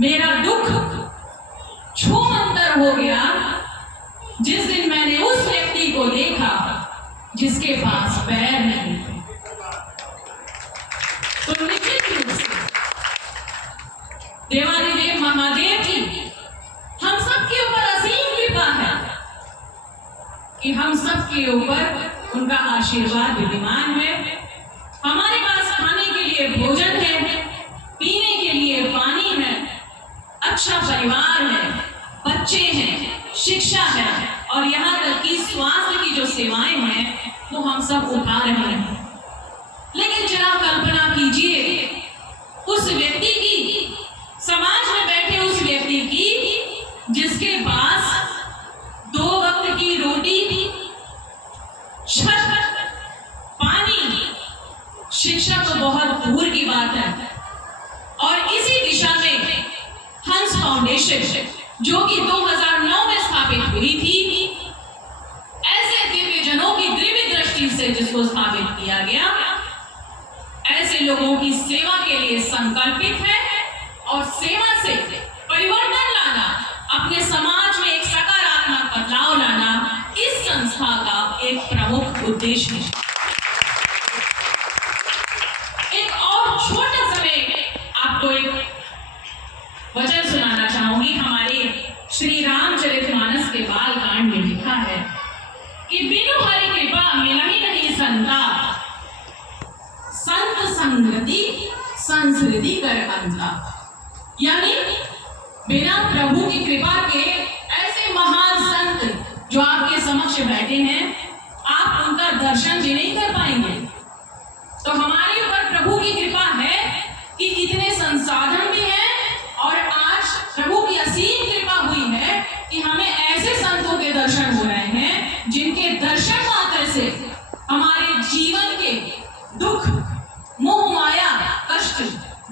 मेरा दुख छूमंतर हो गया जिस दिन मैंने उस व्यक्ति को देखा जिसके पास पैर नहीं थे। तो निश्चित रूप से देवादिदेव महादेव की हम सबके ऊपर असीम कृपा है कि हम सबके ऊपर उनका आशीर्वाद विद्यमान है। हमारे पास खाने के लिए भोजन है, पीने के लिए पानी है, अच्छा परिवार है, बच्चे हैं, शिक्षा है और यहाँ तक कि स्वास्थ्य की जो सेवाएं हैं वो हम सब उठा रहे हैं। लेकिन जरा कल्पना कीजिए उस व्यक्ति की, समाज में बैठे उस व्यक्ति की जिसके पास 2 वक्त की रोटी, छत, पानी, शिक्षा तो बहुत दूर की बात है। और इसी दिशा में हंस फाउंडेशन जो कि 2009 में स्थापित हुई थी, ऐसे दिव्य जनों की दिव्य दृष्टि से जिसको स्थापित किया गया, ऐसे लोगों की सेवा के लिए संकल्पित है और सेवा से परिवर्तन लाना, अपने समाज में एक सकारात्मक बदलाव लाना इस संस्था का एक प्रमुख उद्देश्य है। एक और छोटा सा आपको एक वचन सुनाना चाहूंगी। हमारे श्री रामचरितमानस के बाल कांड में लिखा है कि बिनु हरि कृपा मिला ही नहीं संता, संत संगति संस्कृति कर अंता। यानी बिना प्रभु की कृपा के ऐसे महान संत जो आपके समक्ष बैठे हैं, आप उनका दर्शन भी नहीं कर पाएंगे। तो हमारे ऊपर प्रभु की कृपा है कि इतने संसाधन भी हैं और आज प्रभु की असीम कृपा हुई है कि हमें ऐसे संतों के दर्शन हो रहे हैं जिनके दर्शन मात्र से हमारे जीवन के दुख, मोह, माया, कष्ट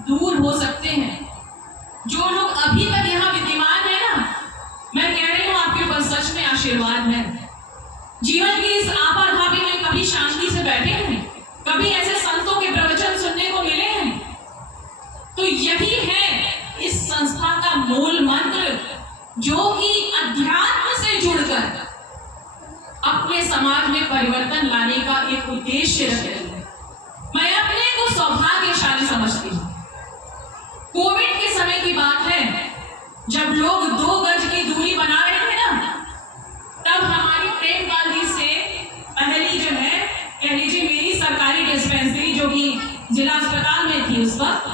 दूर हो सकते हैं। जो लोग अभी तक यहाँ विद्यमान है ना, मैं कह रही हूँ आपके ऊपर सच में आशीर्वाद है। जीवन की इस आपाधापी में कभी शांति से बैठे हैं, कभी ऐसे संतों के प्रवचन सुनने को मिले हैं। तो यही है इस संस्था का मूल मंत्र, जो कि अध्यात्म से जुड़कर अपने समाज में परिवर्तन लाने का एक उद्देश्य रख रही है। मैं अपने को सौभाग्यशाली समझती हूँ। कोविड के समय की बात है, जब लोग 2 गज की दूरी बना रहे थे ना, तब हमारी प्रेमपाल जी से पहली जो है, कह लीजिए मेरी सरकारी डिस्पेंसरी जो कि जिला अस्पताल में थी उस वक्त,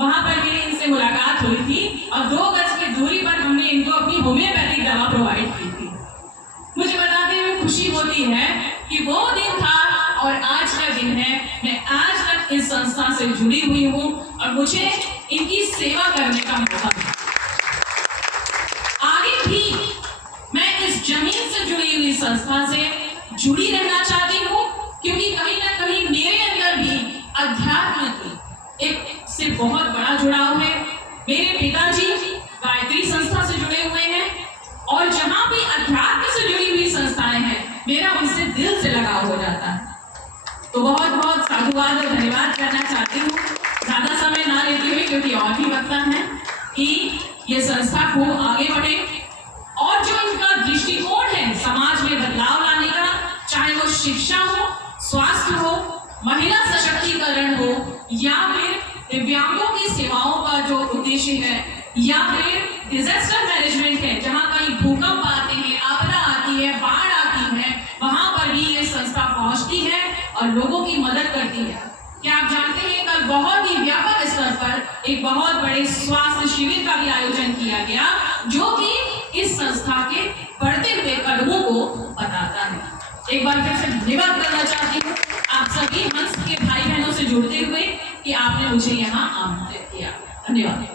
वहां पर मेरी इनसे मुलाकात हुई थी और 2 गज की दूरी पर हमने इनको अपनी होम्योपैथिक दवा प्रोवाइड की थी। मुझे बताते हुए खुशी होती है कि वो दिन था और आज का दिन है। मैं आज तक इस संस्था से जुड़ी हुई हूँ और मुझे इनकी सेवा करने का मौका मिला। आगे भी मैं इस जमीन से जुड़ी हुई संस्था से जुड़ी रहना चाहती हूँ, क्योंकि कहीं ना कहीं मेरे अंदर भी अध्यात्म की एक से बहुत बड़ा जुड़ाव है। मेरे पिताजी गायत्री संस्था से जुड़े हुए हैं और जहां भी अध्यात्म से जुड़ी हुई संस्थाएं हैं, मेरा उनसे दिल से लगाव हो जाता है। तो बहुत बहुत साधुवाद और धन्यवाद करना चाहती हूँ, ज्यादा समय ना लेते हुए, क्योंकि और भी वक्त है कि ये संस्था खूब आगे बढ़े और जो इनका दृष्टिकोण है समाज में बदलाव लाने का, चाहे वो शिक्षा हो, स्वास्थ्य हो, महिला सशक्तिकरण हो, या फिर दिव्यांगों की सेवाओं का जो उद्देश्य है, या फिर डिजास्टर मैनेजमेंट है, जहां कहीं भूकंप आते हैं, आपदा आती है, बाढ़ आती है, वहां पर भी ये संस्था पहुंचती है और लोगों की मदद करती है। क्या आप जानते हैं कल बहुत ही व्यापक स्तर पर एक बहुत बड़े स्वास्थ्य शिविर का भी आयोजन किया गया, जो कि इस संस्था के बढ़ते हुए कदमों को बताता है। एक बार फिर से धन्यवाद करना चाहती हूँ आप सभी हंस के भाई बहनों से जुड़ते हुए कि आपने मुझे यहाँ आमंत्रित किया। धन्यवाद।